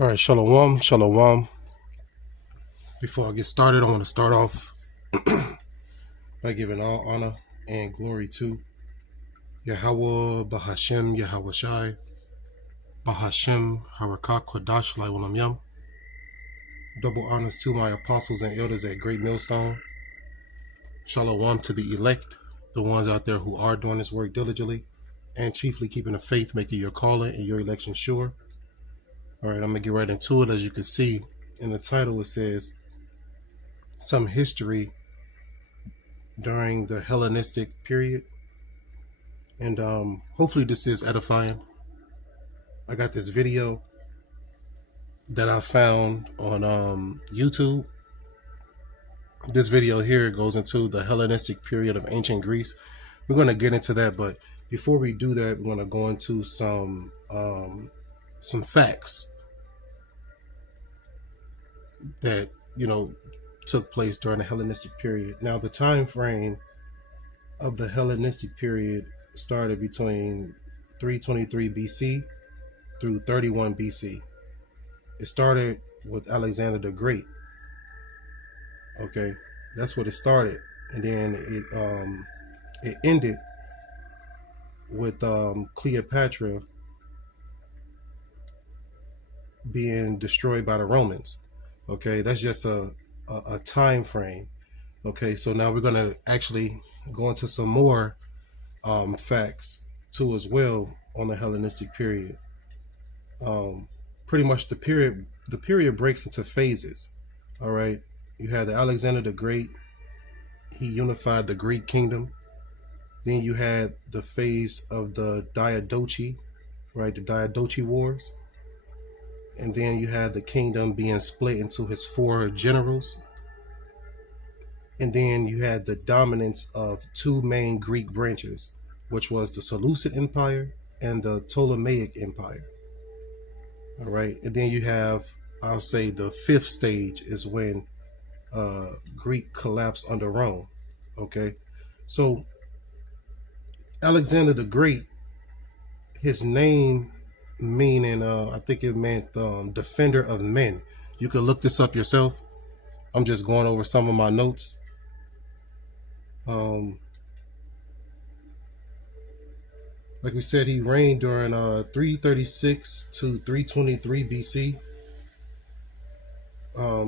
All right, shalom, shalom. Before I get started, I want to start off by giving all honor and glory to Yahweh, Bahashem, Yahweh Shai, Bahashem, Harakah, Kodash, Laiwalam Yam. Double honors to my apostles and elders at Great Millstone. Shalom to the elect, the ones out there who are doing this work diligently and chiefly keeping the faith, making your calling and your election sure. All right, I'm going to get right into it. As you can see in the title, it says some history during the Hellenistic period, and hopefully this is edifying. I got this video that I found on YouTube. This video here goes into the Hellenistic period of ancient Greece. We're going to get into that, but before we do that, we're going to go into some facts that took place during the Hellenistic period. Now, the time frame of the Hellenistic period started between 323 BC through 31 BC. It started with Alexander the Great. Okay, that's what it started, and then it ended with Cleopatra being destroyed by the Romans. Okay, that's just a time frame. Okay, so now we're gonna actually go into some more facts too as well on the Hellenistic period. Pretty much the period breaks into phases. All right, you had the Alexander the Great. He unified the Greek kingdom. Then you had the phase of the Diadochi, right? The Diadochi Wars. And then you had the kingdom being split into his 4 generals. And then you had the dominance of 2 main Greek branches, which was the Seleucid Empire and the Ptolemaic Empire. All right. And then you have, I'll say, the 5th stage is when Greek collapsed under Rome. Okay. So Alexander the Great, his name meaning, I think it meant defender of men. You can look this up yourself. I'm just going over some of my notes. Like we said, he reigned during 336 to 323 BC.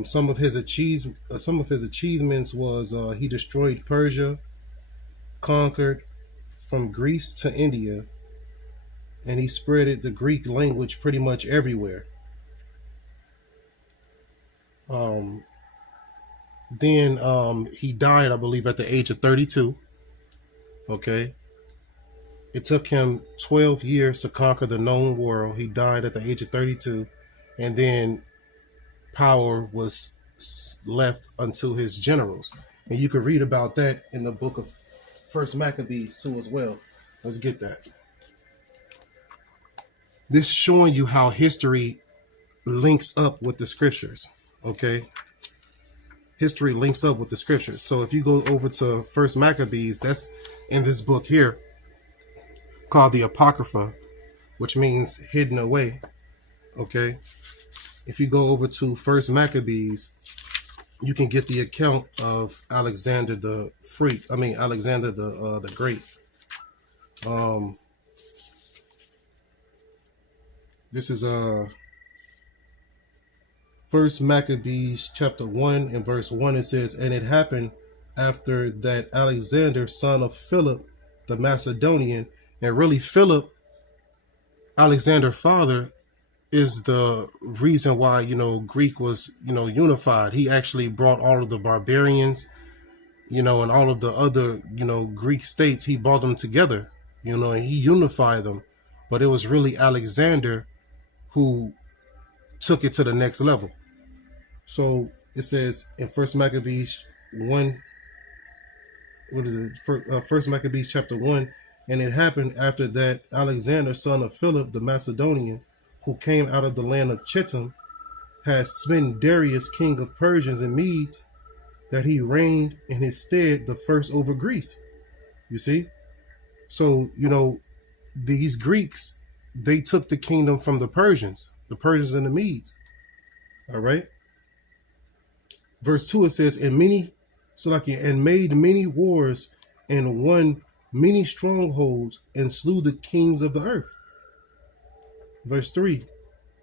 Some of his achievements was he destroyed Persia, conquered from Greece to India, and he spread the Greek language pretty much everywhere. Then he died, I believe, at the age of 32. Okay. It took him 12 years to conquer the known world. He died at the age of 32. And then power was left unto his generals. And you can read about that in the book of First Maccabees too as well. Let's get that. This is showing you how history links up with the scriptures. Okay. History links up with the scriptures. So if you go over to First Maccabees, that's in this book here called the Apocrypha, which means hidden away. Okay. If you go over to First Maccabees, you can get the account of Alexander the Great. This is First Maccabees chapter 1 and verse 1. It says, and it happened after that Alexander, son of Philip the Macedonian, and really Philip, Alexander's father, is the reason why Greek was unified. He actually brought all of the barbarians, and all of the other Greek states. He brought them together, and he unified them. But it was really Alexander who took it to the next level. So it says in First Maccabees 1, First Maccabees chapter 1, and it happened after that Alexander, son of Philip the Macedonian, who came out of the land of Chittim, had smitten Darius, king of Persians and Medes, that he reigned in his stead the first over Greece. You see? So, these Greeks, they took the kingdom from the Persians and the Medes. All right. Verse 2, it says, and made many wars and won many strongholds and slew the kings of the earth. Verse 3,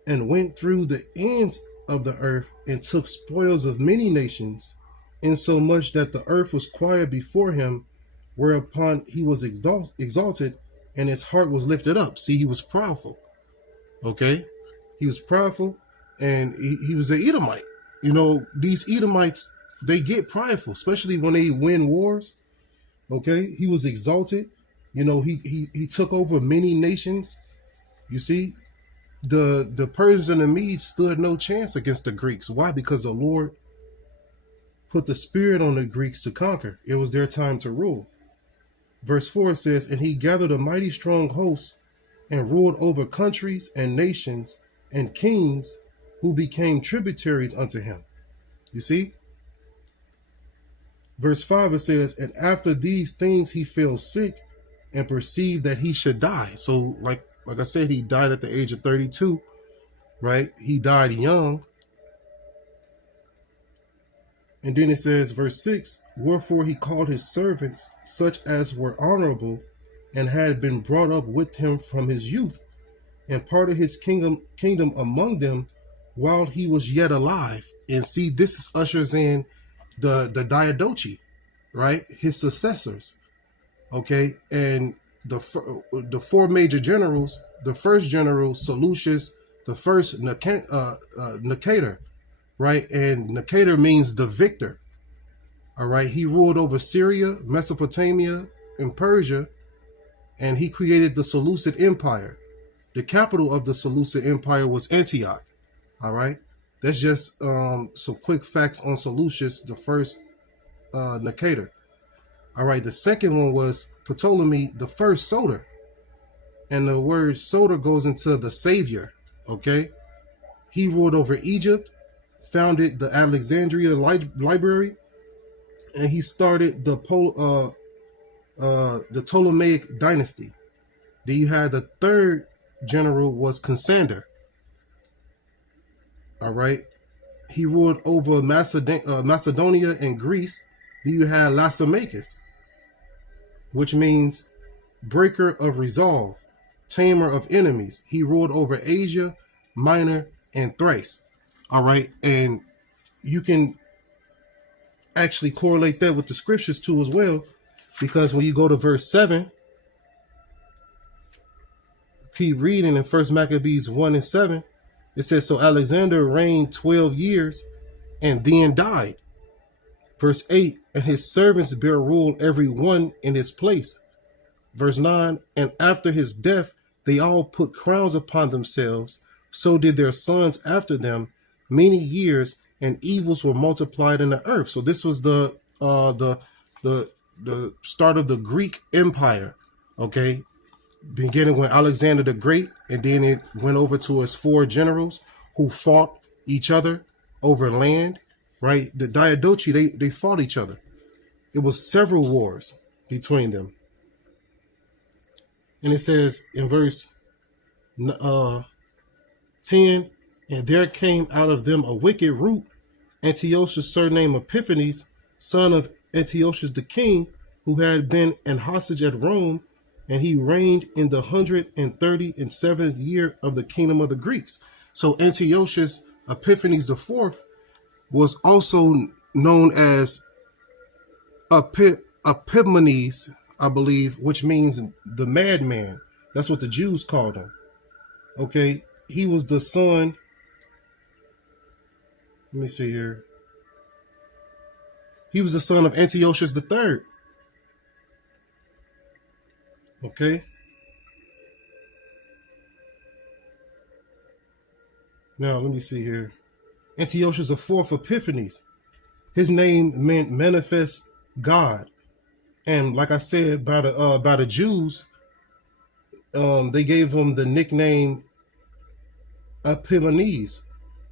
and went through the ends of the earth and took spoils of many nations, insomuch that the earth was quiet before him, whereupon he was exalted, and his heart was lifted up. See, he was proudful. Okay? He was proudful, and he was an Edomite. You know, these Edomites, they get prideful, especially when they win wars. Okay? He was exalted. You know, he took over many nations. You see, the Persians and the Medes stood no chance against the Greeks. Why? Because the Lord put the spirit on the Greeks to conquer. It was their time to rule. Verse 4 says, and he gathered a mighty strong host and ruled over countries and nations and kings who became tributaries unto him. You see? Verse 5, it says, and after these things he fell sick and perceived that he should die. So like I said, he died at the age of 32, right? He died young. And then it says, verse 6, wherefore he called his servants, such as were honorable, and had been brought up with him from his youth, and parted his kingdom among them while he was yet alive. And see, this ushers in the Diadochi, right? His successors. Okay, and the four major generals, the first general, Seleucus, the first Nicator, right? And Nicator means the victor. All right, he ruled over Syria, Mesopotamia, and Persia, and he created the Seleucid Empire. The capital of the Seleucid Empire was Antioch. All right, that's just some quick facts on Seleucus, the first Nicator. All right, the second one was Ptolemy, the first Soter. And the word Soter goes into the savior, okay? He ruled over Egypt, founded the Alexandria Library, and he started the Ptolemaic dynasty. Then you had the third general was Cassander. All right, he ruled over Macedonia and Greece. Then you had Lysimachus, which means breaker of resolve, tamer of enemies. He ruled over Asia Minor and Thrace. All right, and you can actually correlate that with the scriptures too as well, because when you go to verse 7, keep reading in 1 Maccabees 1 and 7, it says, so Alexander reigned 12 years and then died. Verse 8, and his servants bare rule every one in his place. Verse 9, and after his death, they all put crowns upon themselves. So did their sons after them many years, and evils were multiplied in the earth. So this was the start of the Greek Empire, okay? Beginning with Alexander the Great, and then it went over to his four generals who fought each other over land, right? The Diadochi, they fought each other. It was several wars between them. And it says in verse 10, and there came out of them a wicked root, Antiochus surnamed Epiphanes, son of Antiochus the king, who had been an hostage at Rome, and he reigned in the 137th year of the kingdom of the Greeks. So Antiochus Epiphanes IV was also known as Epiphanes, I believe, which means the madman. That's what the Jews called him. Okay, he was the son. Let me see here. He was the son of Antiochus III. Okay. Now, let me see here. Antiochus IV Epiphanes. His name meant manifest God. And like I said, by the Jews, they gave him the nickname Epimanes,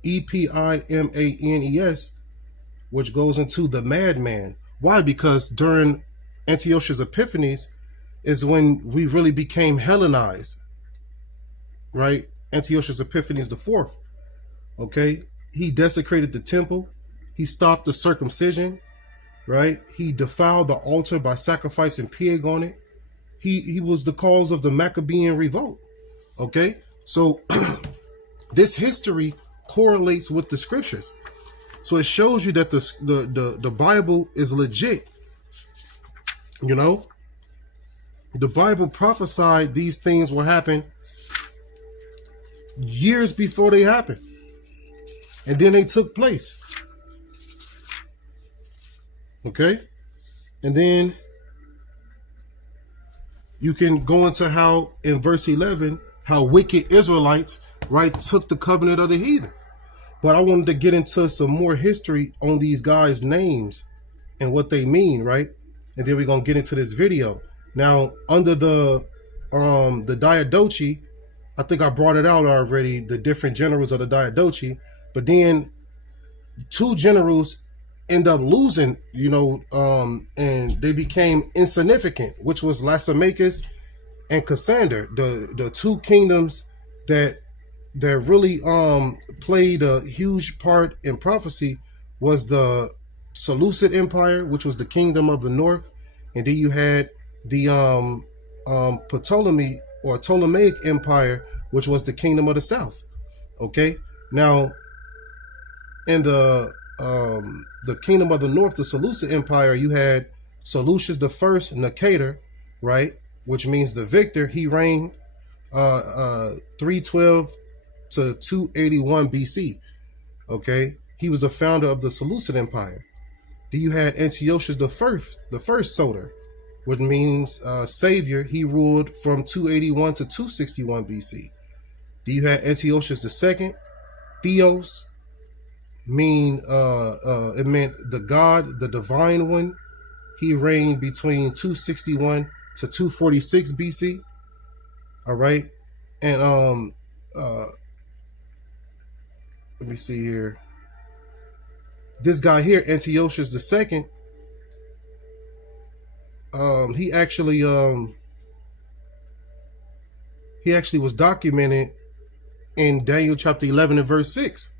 Epimanes, which goes into the madman. Why? Because during Antiochus Epiphanes is when we really became Hellenized, right? Antiochus Epiphanes IV. Okay, he desecrated the temple. He stopped the circumcision, right? He defiled the altar by sacrificing pig on it. He was the cause of the Maccabean revolt. Okay, so this history correlates with the scriptures. So it shows you that the Bible is legit. You know, the Bible prophesied these things will happen years before they happened, and then they took place. Okay, and then you can go into how in verse 11 how wicked Israelites, right, took the covenant of the heathens. But I wanted to get into some more history on these guys' names and what they mean, right? And then we're gonna get into this video. Now, under the Diadochi, I think I brought it out already, the different generals of the Diadochi, but then two generals end up losing, you know, and they became insignificant, which was Lysimachus and Cassander, the two kingdoms that really played a huge part in prophecy was the Seleucid Empire, which was the kingdom of the north, and then you had the Ptolemaic Empire, which was the kingdom of the south. Okay, now in the kingdom of the north, the Seleucid Empire, you had Seleucus the First, Nicator, right, which means the victor. He reigned 312 to 281 BC. Okay, he was the founder of the Seleucid Empire. Then you had Antiochus the first Soter, which means savior. He ruled from 281 to 261 BC. Then you had Antiochus the second, Theos, it meant the God, the divine one. He reigned between 261 to 246 BC. All right, and let me see here. This guy here, Antiochus the second, he actually was documented in Daniel chapter 11 and verse 6.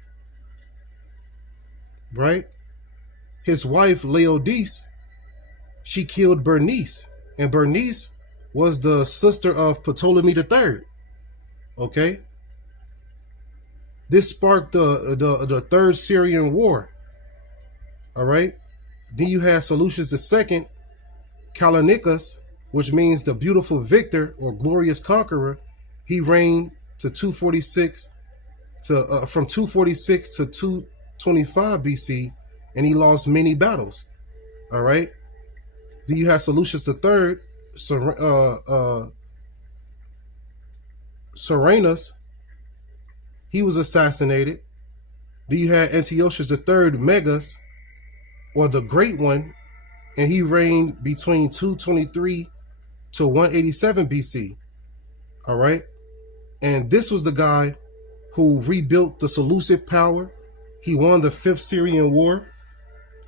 Right? His wife Laodice, she killed Bernice, and Bernice was the sister of Ptolemy III. Okay? This sparked the third Syrian war. All right? Then you had Seleucus II, Callinicus, which means the beautiful victor or glorious conqueror. He reigned to 246 to from 246 to 225 BC, and he lost many battles. All right. Then you have Seleucus III, Serenus. He was assassinated. Then you had Antiochus III, Megas, or the Great One, and he reigned between 223 to 187 BC. All right. And this was the guy who rebuilt the Seleucid power. He won the Fifth Syrian War.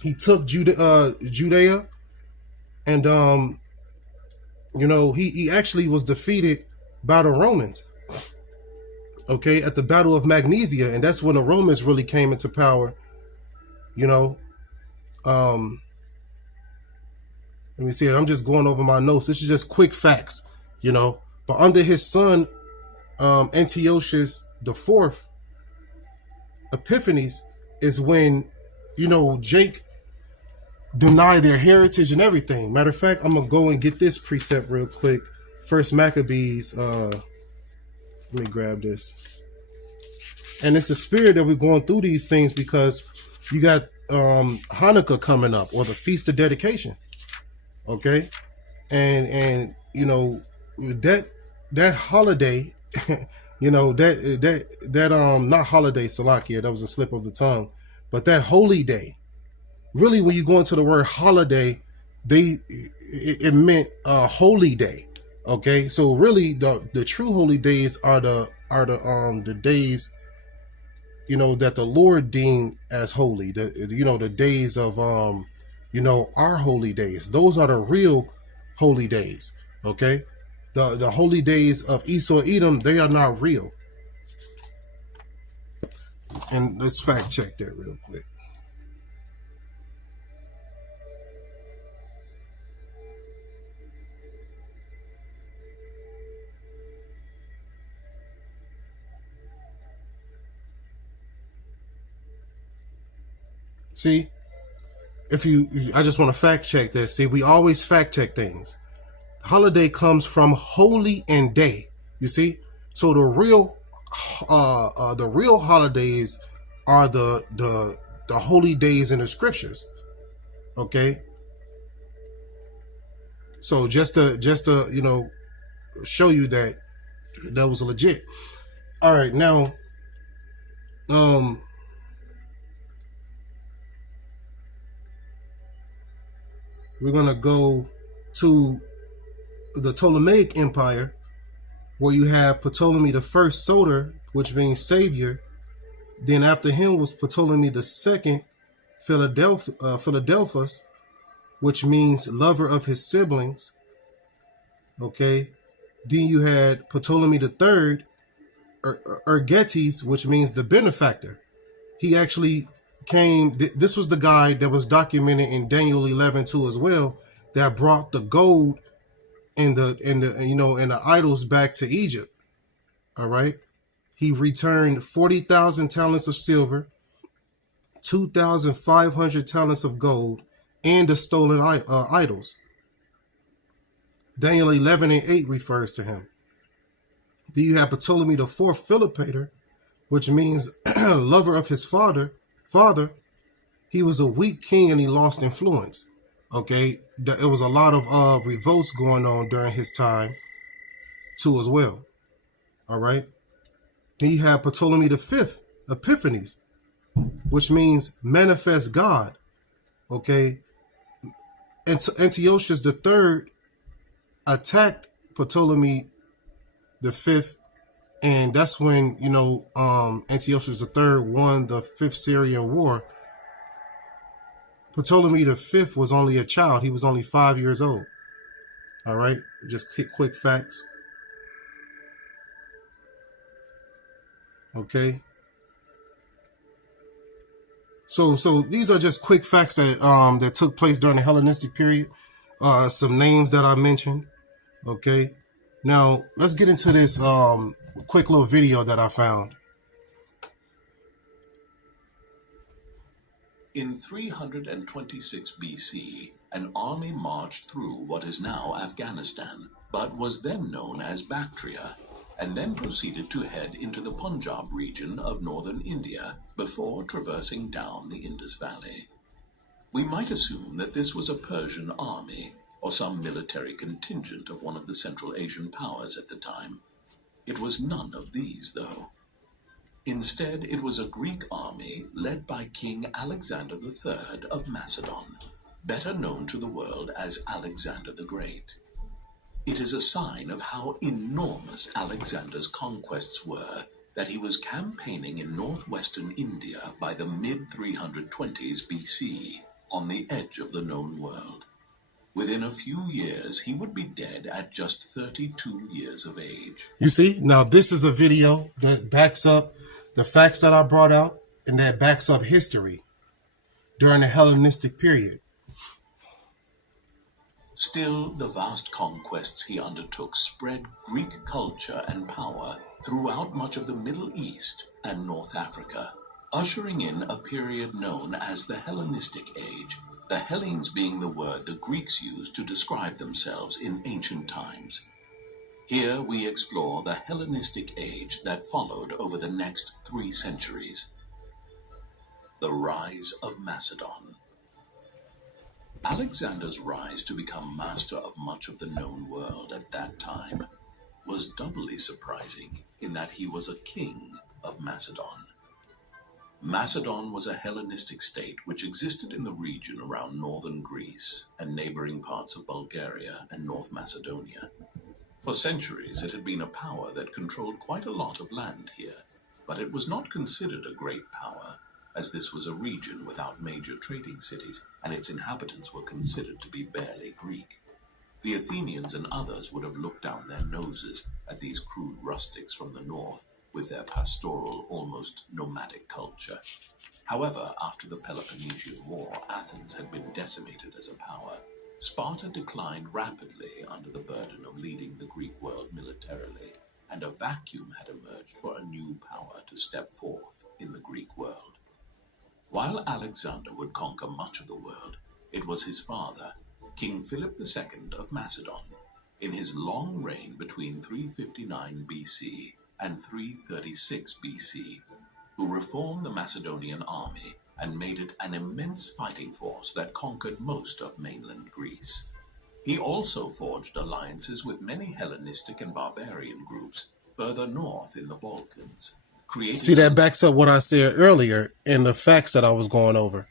He took Judea, and you know, he actually was defeated by the Romans. Okay, at the Battle of Magnesia, and that's when the Romans really came into power. You know, let me see it. I'm just going over my notes. This is just quick facts, you know. But under his son, Antiochus the Fourth, Epiphanes, is when, you know, Jake denied their heritage and everything. Matter of fact, I'm gonna go and get this precept real quick. First Maccabees. Let me grab this. And it's the spirit that we're going through these things because you got Hanukkah coming up, or the Feast of Dedication. Okay, and you know that holiday, you know that not holiday, Salakia, that was a slip of the tongue, but that holy day. Really, when you go into the word holiday, it meant a holy day. Okay, so really the true holy days are the days, you know, that the Lord deemed as holy. The days of you know, our holy days. Those are the real holy days. Okay, the holy days of Esau Edom, they are not real. And let's fact check that real quick. See, I just want to fact check that. See, we always fact check things. Holiday comes from holy and day. You see, so the real holidays are the holy days in the scriptures. Okay. So just to show you that was legit. All right, now we're gonna go to the Ptolemaic Empire, where you have Ptolemy the First Soter, which means savior. Then after him was Ptolemy the Second Philadelphus, which means lover of his siblings. Okay. Then you had Ptolemy the Third, Ergetes, which means the benefactor. He actually came. This was the guy that was documented in Daniel 11:2 as well, that brought the gold and the idols back to Egypt. All right. He returned 40,000 talents of silver, 2,500 talents of gold, and the stolen idols. Daniel 11:8 refers to him. Then you have Ptolemy the Fourth Philopator, which means lover of his father. He was a weak king and he lost influence. Okay, there was a lot of revolts going on during his time too as well. All right. Then you have Ptolemy the Fifth, Epiphanes, which means manifest God. Okay. Antiochus the Third attacked Ptolemy the Fifth, and that's when Antiochus the Third won the Fifth Syrian War. Ptolemy the Fifth was only a child; he was only 5 years old. All right, just quick facts. Okay. So these are just quick facts that took place during the Hellenistic period. Some names that I mentioned. Okay. Now let's get into this quick little video that I found. In 326 BC, an army marched through what is now Afghanistan, but was then known as Bactria, and then proceeded to head into the Punjab region of northern India before traversing down the Indus Valley. We might assume that this was a Persian army, or some military contingent of one of the Central Asian powers at the time. It was none of these, though. Instead, it was a Greek army led by King Alexander III of Macedon, better known to the world as Alexander the Great. It is a sign of how enormous Alexander's conquests were that he was campaigning in northwestern India by the mid-320s BC, on the edge of the known world. Within a few years, he would be dead at just 32 years of age. You see, now this is a video that backs up the facts that I brought out, and that backs up history during the Hellenistic period. Still, the vast conquests he undertook spread Greek culture and power throughout much of the Middle East and North Africa, ushering in a period known as the Hellenistic Age, the Hellenes being the word the Greeks used to describe themselves in ancient times. Here we explore the Hellenistic Age that followed over the next 3 centuries. The rise of Macedon. Alexander's rise to become master of much of the known world at that time was doubly surprising in that he was a king of Macedon. Macedon was a Hellenistic state which existed in the region around northern Greece and neighboring parts of Bulgaria and North Macedonia. For centuries it had been a power that controlled quite a lot of land here, but it was not considered a great power, as this was a region without major trading cities, and its inhabitants were considered to be barely Greek. The Athenians and others would have looked down their noses at these crude rustics from the north with their pastoral, almost nomadic culture. However, after the Peloponnesian War, Athens had been decimated as a power. Sparta declined rapidly under the burden of leading the Greek world militarily, and a vacuum had emerged for a new power to step forth in the Greek world. While Alexander would conquer much of the world, it was his father, King Philip II of Macedon, in his long reign between 359 BC and 336 BC, who reformed the Macedonian army and made it an immense fighting force that conquered most of mainland Greece. He also forged alliances with many Hellenistic and barbarian groups further north in the Balkans, creating See, that backs up what I said earlier in the facts that I was going over.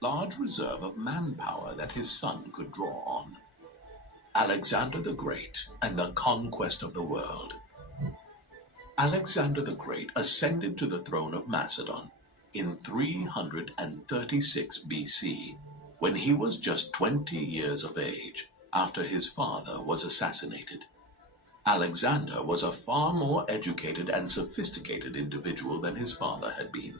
a large reserve of manpower that his son could draw on. Alexander the Great and the conquest of the world. Alexander the Great ascended to the throne of Macedon in 336 BC, when he was just 20 years of age, after his father was assassinated. Alexander was a far more educated and sophisticated individual than his father had been.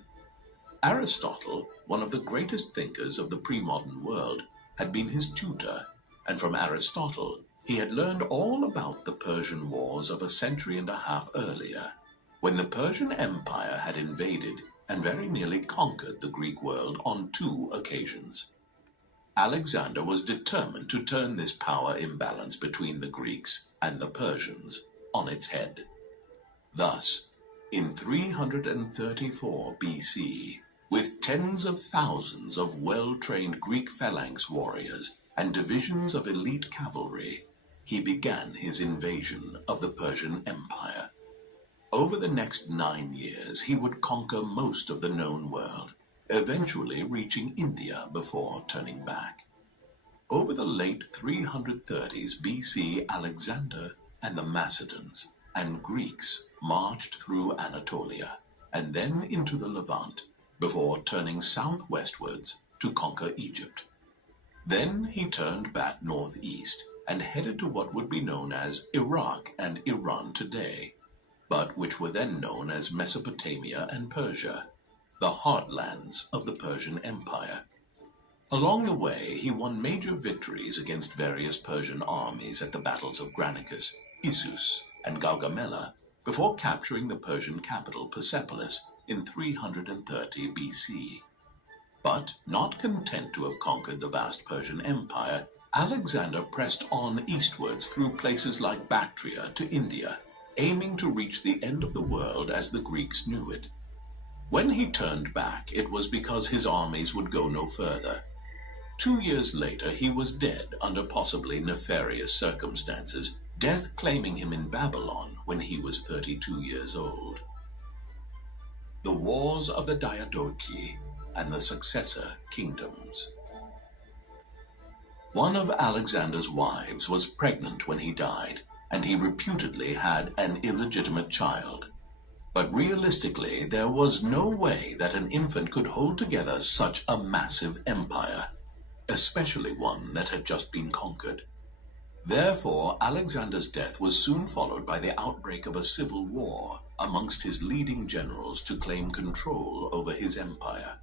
Aristotle, one of the greatest thinkers of the pre-modern world, had been his tutor, and from Aristotle he had learned all about the Persian wars of a century and a half earlier, when the Persian Empire had invaded and very nearly conquered the Greek world on 2 occasions. Alexander was determined to turn this power imbalance between the Greeks and the Persians on its head. Thus, in 334 BC, with tens of thousands of well-trained Greek phalanx warriors and divisions of elite cavalry, he began his invasion of the Persian Empire. Over the next 9 years, he would conquer most of the known world, eventually reaching India before turning back. Over the late 330s BC, Alexander and the Macedons and Greeks marched through Anatolia and then into the Levant before turning southwestwards to conquer Egypt. Then he turned back northeast and headed to what would be known as Iraq and Iran today, but which were then known as Mesopotamia and Persia, the heartlands of the Persian Empire. Along the way, he won major victories against various Persian armies at the battles of Granicus, Issus, and Gaugamela, before capturing the Persian capital Persepolis in 330 BC. But, not content to have conquered the vast Persian Empire, Alexander pressed on eastwards through places like Bactria to India, aiming to reach the end of the world as the Greeks knew it. When he turned back, it was because his armies would go no further. 2 years later, he was dead under possibly nefarious circumstances, death claiming him in Babylon when he was 32 years old. The Wars of the Diadochi and the Successor Kingdoms. One of Alexander's wives was pregnant when he died, and he reputedly had an illegitimate child. But realistically, there was no way that an infant could hold together such a massive empire, especially one that had just been conquered. Therefore, Alexander's death was soon followed by the outbreak of a civil war amongst his leading generals to claim control over his empire.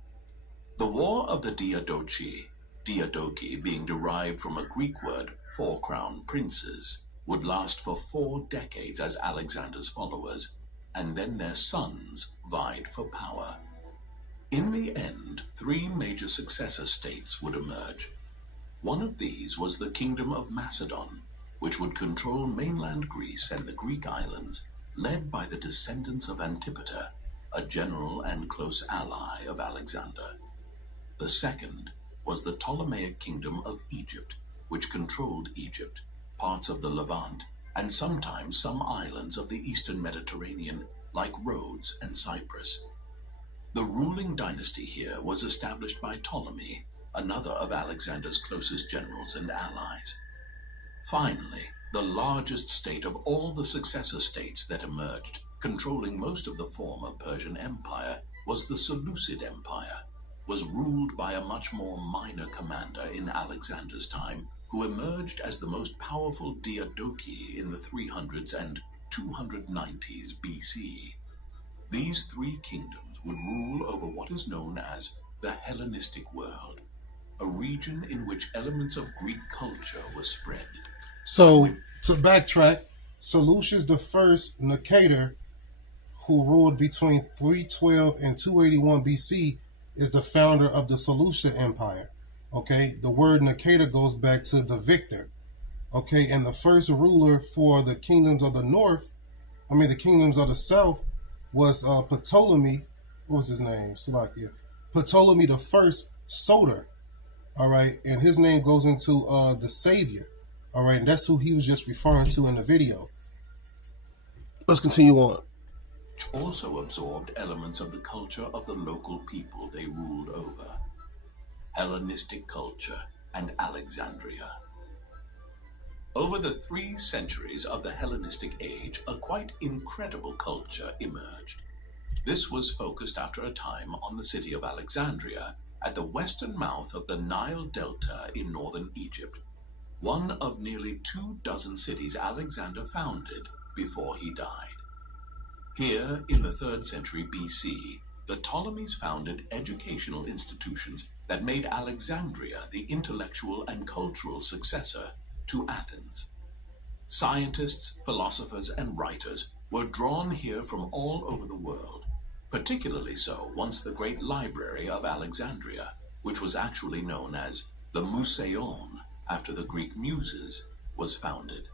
The War of the Diadochi, Diadochi being derived from a Greek word for crown princes, would last for 4 decades as Alexander's followers, and then their sons vied for power. In the end, 3 major successor states would emerge. One of these was the Kingdom of Macedon, which would control mainland Greece and the Greek islands, led by the descendants of Antipater, a general and close ally of Alexander. The second was the Ptolemaic Kingdom of Egypt, which controlled Egypt, parts of the Levant, and sometimes some islands of the eastern Mediterranean, like Rhodes and Cyprus. The ruling dynasty here was established by Ptolemy, another of Alexander's closest generals and allies. Finally, the largest state of all the successor states that emerged, controlling most of the former Persian Empire, was the Seleucid Empire, was ruled by a much more minor commander in Alexander's time, who emerged as the most powerful Diadochi in the 300s and 290s BC. These three kingdoms would rule over what is known as the Hellenistic world, a region in which elements of Greek culture were spread. So, to backtrack, Seleucus the First Nicator, who ruled between 312 and 281 BC, is the founder of the Seleucid Empire. Okay, the word Nicator goes back to the victor. Okay, and the first ruler for the kingdoms of the north, the kingdoms of the south, was Ptolemy. What was his name? Slovakia. Ptolemy the First Soter. All right, and his name goes into the Savior. All right, and that's who he was just referring to in the video. Let's continue on. Which also absorbed elements of the culture of the local people they ruled over. Hellenistic culture and Alexandria. Over the 3 centuries of the Hellenistic age, a quite incredible culture emerged. This was focused after a time on the city of Alexandria at the western mouth of the Nile Delta in northern Egypt, one of nearly 24 cities Alexander founded before he died. Here, in the 3rd century BC, the Ptolemies founded educational institutions that made Alexandria the intellectual and cultural successor to Athens. Scientists, philosophers, and writers were drawn here from all over the world, particularly so once the great library of Alexandria, which was actually known as the Museion after the Greek Muses, was founded.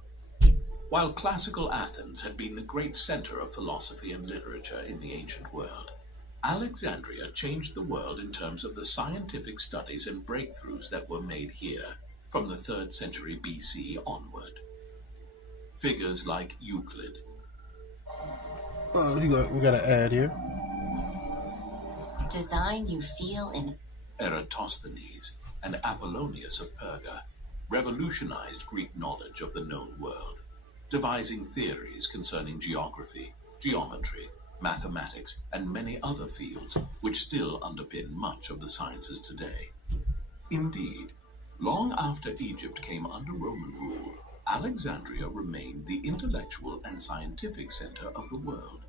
While classical Athens had been the great center of philosophy and literature in the ancient world, Alexandria changed the world in terms of the scientific studies and breakthroughs that were made here from the 3rd century BC onward. Figures like Euclid. We got to add here. Design you feel in Eratosthenes and Apollonius of Perga revolutionized Greek knowledge of the known world, devising theories concerning geography, geometry, mathematics, and many other fields which still underpin much of the sciences today. Indeed, long after Egypt came under Roman rule, Alexandria remained the intellectual and scientific center of the world.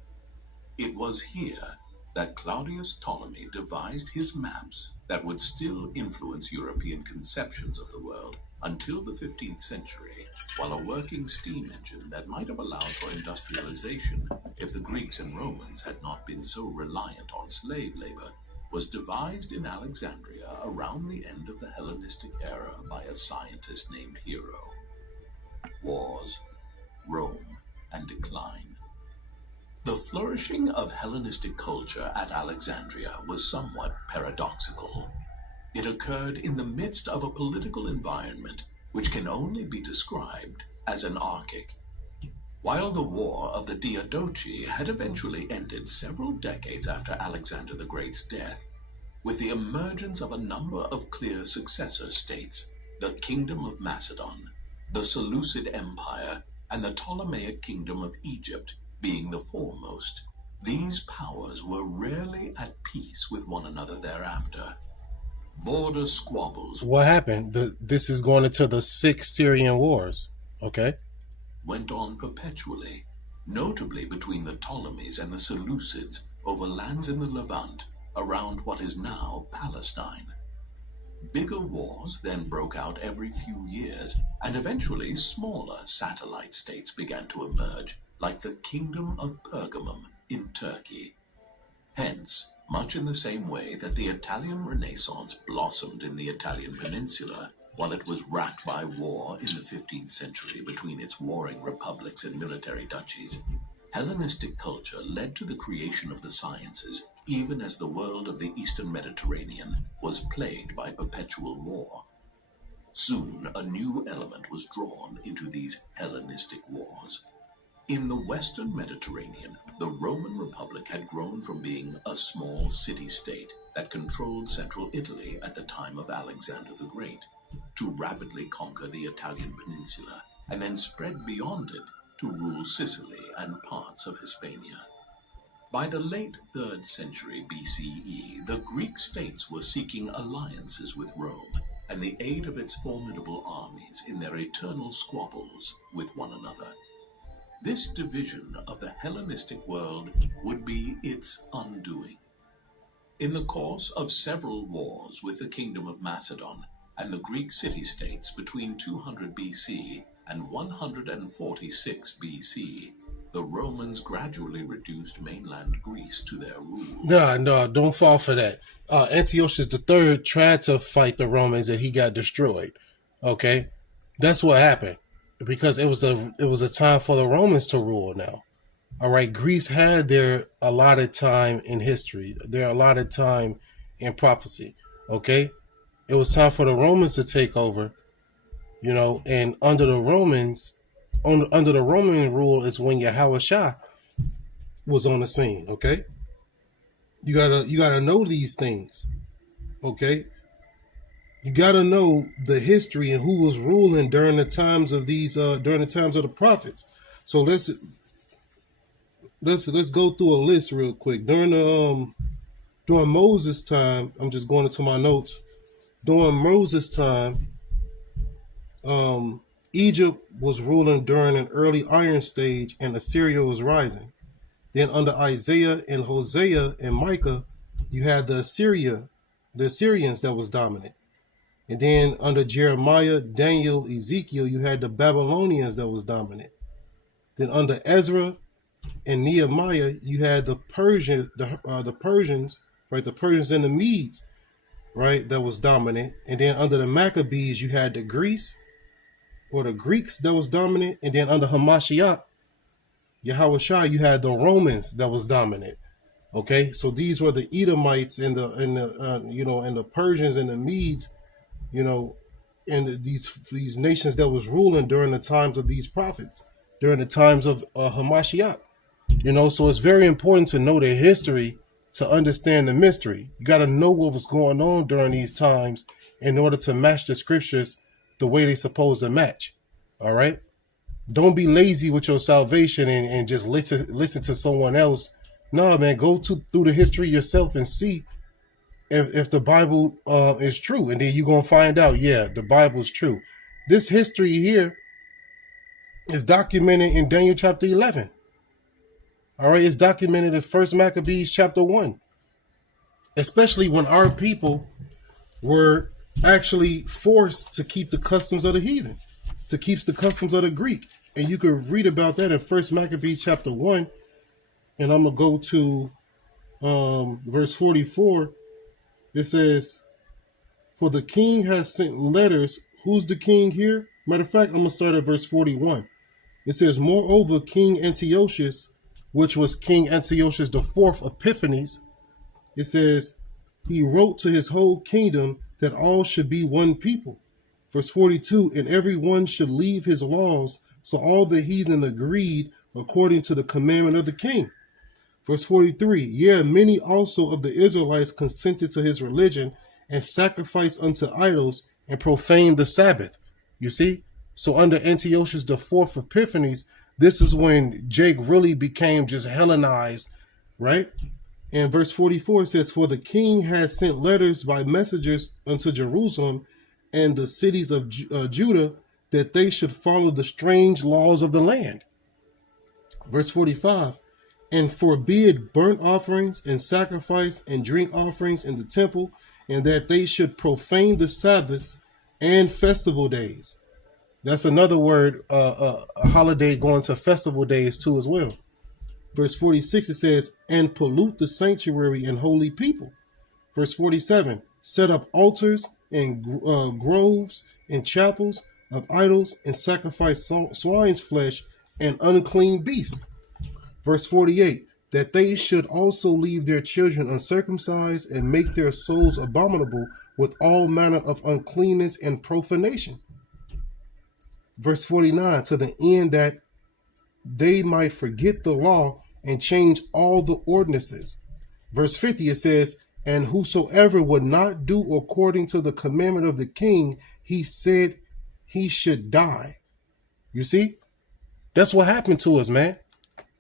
It was here that Claudius Ptolemy devised his maps that would still influence European conceptions of the world until the 15th century, while a working steam engine that might have allowed for industrialization if the Greeks and Romans had not been so reliant on slave labor was devised in Alexandria around the end of the Hellenistic era by a scientist named Hero. Wars, Rome, and decline. The flourishing of Hellenistic culture at Alexandria was somewhat paradoxical. It occurred in the midst of a political environment which can only be described as anarchic. While the War of the Diadochi had eventually ended several decades after Alexander the Great's death, with the emergence of a number of clear successor states, the Kingdom of Macedon, the Seleucid Empire, and the Ptolemaic Kingdom of Egypt being the foremost, these powers were rarely at peace with one another thereafter. Border squabbles. What happened? This is going into the 6 Syrian wars. Okay. Went on perpetually, notably between the Ptolemies and the Seleucids over lands in the Levant around what is now Palestine. Bigger wars then broke out every few years, and eventually smaller satellite states began to emerge, like the Kingdom of Pergamum in Turkey. Hence, much in the same way that the Italian Renaissance blossomed in the Italian peninsula, while it was racked by war in the 15th century between its warring republics and military duchies, Hellenistic culture led to the creation of the sciences, even as the world of the Eastern Mediterranean was plagued by perpetual war. Soon, a new element was drawn into these Hellenistic wars. In the Western Mediterranean, the Roman Republic had grown from being a small city-state that controlled central Italy at the time of Alexander the Great, to rapidly conquer the Italian peninsula and then spread beyond it to rule Sicily and parts of Hispania. By the late 3rd century BCE, the Greek states were seeking alliances with Rome and the aid of its formidable armies in their eternal squabbles with one another. This division of the Hellenistic world would be its undoing. In the course of several wars with the Kingdom of Macedon and the Greek city-states between 200 BC and 146 BC, the Romans gradually reduced mainland Greece to their rule. No, don't fall for that. Antiochus III tried to fight the Romans and he got destroyed. Okay, that's what happened because it was a time for the Romans to rule now. All right, Greece had their allotted time in history, their allotted time in prophecy. Okay, it was time for the Romans to take over. And under the Romans, under the Roman rule is when Yahushua was on the scene. Okay, you gotta know these things. Okay, you gotta know the history and who was ruling during the times of the prophets. So let's go through a list real quick. During Moses' time, I'm just going into my notes. During Moses' time, Egypt was ruling during an early Iron Stage, and Assyria was rising. Then under Isaiah and Hosea and Micah, you had the Assyrians that was dominant. And then under Jeremiah, Daniel, Ezekiel, you had the Babylonians that was dominant. Then under Ezra and Nehemiah, you had the Persians, right? The Persians and the Medes, right? That was dominant. And then under the Maccabees, you had the Greeks that was dominant. And then under Hamashiach, Yahushua, you had the Romans that was dominant. Okay, so these were the Edomites and the Persians and the Medes, and these nations that was ruling during the times of these prophets, during the times of Hamashiach. So it's very important to know their history to understand the mystery. You got to know what was going on during these times in order to match the scriptures the way they're supposed to match. All right. Don't be lazy with your salvation and just listen to someone else. No, man, go through the history yourself and see if the Bible is true. And then you're going to find out, yeah, the Bible is true. This history here is documented in Daniel chapter 11. All right, it's documented in 1 Maccabees chapter 1. Especially when our people were actually forced to keep the customs of the heathen, to keep the customs of the Greek. And you can read about that in 1 Maccabees chapter 1. And I'm going to go to verse 44. It says, for the king has sent letters. Who's the king here? Matter of fact, I'm going to start at verse 41. It says, moreover, King Antiochus, which was King Antiochus IV Epiphanes, it says, he wrote to his whole kingdom that all should be one people. Verse 42, and every one should leave his laws. So all the heathen agreed according to the commandment of the king. Verse 43, yeah, many also of the Israelites consented to his religion and sacrificed unto idols and profaned the Sabbath. You see? So under Antiochus IV Epiphanes, this is when Jake really became just Hellenized, right? And verse 44 says, for the king had sent letters by messengers unto Jerusalem and the cities of Judah that they should follow the strange laws of the land. Verse 45, and forbid burnt offerings and sacrifice and drink offerings in the temple, and that they should profane the Sabbaths and festival days. That's another word, a holiday going to festival days too as well. Verse 46, it says, and pollute the sanctuary and holy people. Verse 47, set up altars and groves and chapels of idols and sacrifice swine's flesh and unclean beasts. Verse 48, that they should also leave their children uncircumcised and make their souls abominable with all manner of uncleanness and profanation. Verse 49, to the end that they might forget the law and change all the ordinances. Verse 50, it says, and whosoever would not do according to the commandment of the king, he said he should die. You see? That's what happened to us, man.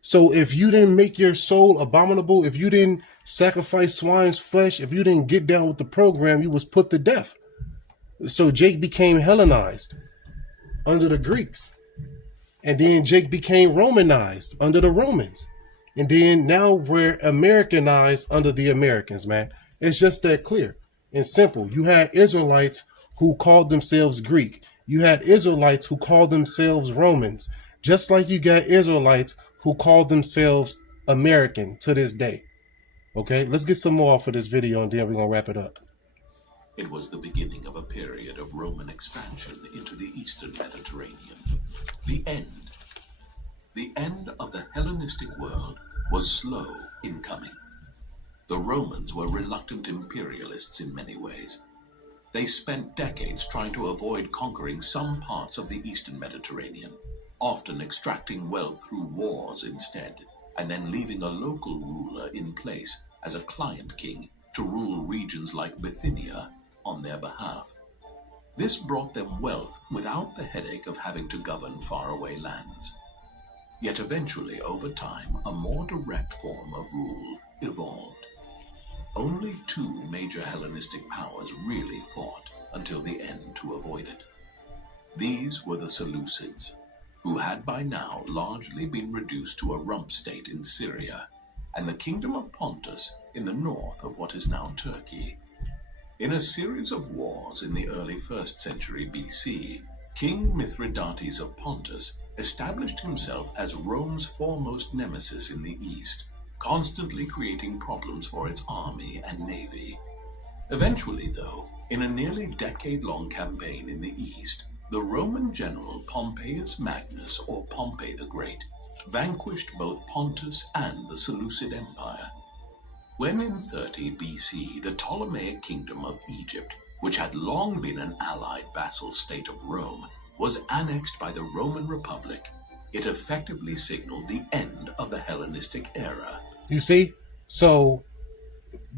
So if you didn't make your soul abominable, if you didn't sacrifice swine's flesh, if you didn't get down with the program, you was put to death. So Jake became Hellenized under the Greeks. And then Jake became Romanized under the Romans. And then now we're Americanized under the Americans, man. It's just that clear and simple. You had Israelites who called themselves Greek. You had Israelites who called themselves Romans. Just like you got Israelites who called themselves American to this day. Okay, let's get some more off of this video and then we're going to wrap it up. It was the beginning of a period of Roman expansion into the eastern Mediterranean. The end of the Hellenistic world was slow in coming. The Romans were reluctant imperialists in many ways. They spent decades trying to avoid conquering some parts of the eastern Mediterranean, often extracting wealth through wars instead, and then leaving a local ruler in place as a client king to rule regions like Bithynia on their behalf. This brought them wealth without the headache of having to govern faraway lands. Yet eventually, over time, a more direct form of rule evolved. Only two major Hellenistic powers really fought until the end to avoid it. These were the Seleucids, who had by now largely been reduced to a rump state in Syria, and the Kingdom of Pontus in the north of what is now Turkey. In a series of wars in the early 1st century BC, King Mithridates of Pontus established himself as Rome's foremost nemesis in the east, constantly creating problems for its army and navy. Eventually, though, in a nearly decade-long campaign in the east, the Roman general Pompeius Magnus, or Pompey the Great, vanquished both Pontus and the Seleucid Empire. When in 30 BC, the Ptolemaic kingdom of Egypt, which had long been an allied vassal state of Rome, was annexed by the Roman Republic, it effectively signaled the end of the Hellenistic era. You see? So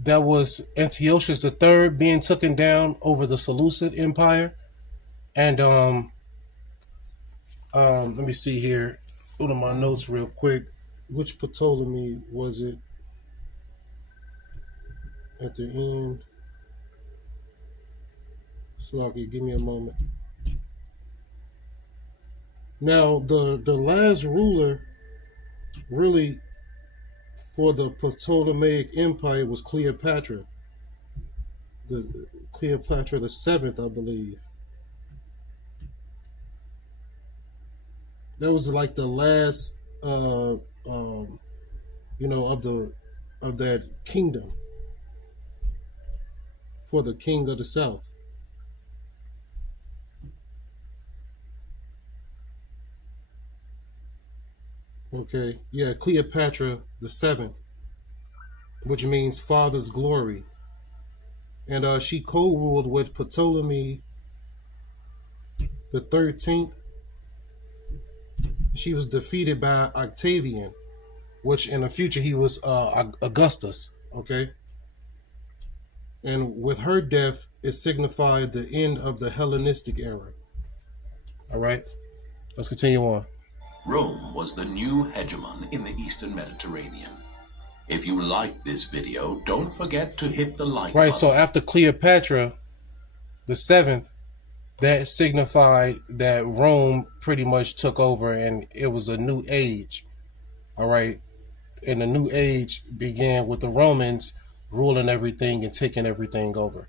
that was Antiochus III being taken down over the Seleucid Empire. And let me see here. Go to my notes real quick. Which Ptolemy was it at the end? Slocky, give me a moment. Now, the last ruler really for the Ptolemaic Empire was Cleopatra. The Cleopatra the 7th, I believe. That was like the last of that kingdom for the king of the south. Okay, yeah, Cleopatra the 7th, which means father's glory. And she co-ruled with Ptolemy the 13th. She was defeated by Octavian, which in the future he was Augustus, okay? And with her death, it signified the end of the Hellenistic era. All right, let's continue on. Rome was the new hegemon in the Eastern Mediterranean. If you like this video, don't forget to hit the like button. Right, so after Cleopatra the 7th, that signified that Rome pretty much took over and it was a new age. All right, and the new age began with the Romans ruling everything and taking everything over.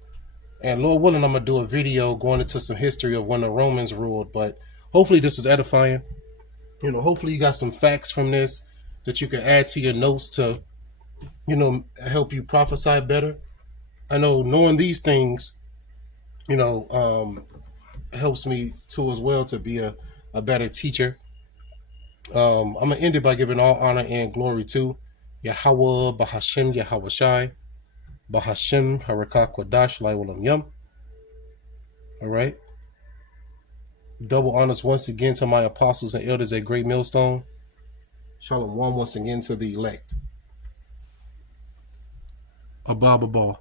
And Lord willing, I'm going to do a video going into some history of when the Romans ruled, but hopefully this is edifying. You know, hopefully you got some facts from this that you can add to your notes to, you know, help you prophesy better. I know knowing these things, you know, helps me too as well to be a better teacher. I'm going to end it by giving all honor and glory to Yahweh, Bahashem, Yahweh Shai, Bahashem, Harakah Kodash, Lai Yum. All right. Double honors once again to my apostles and elders at Great Millstone. Shalom once again to the elect. Abba.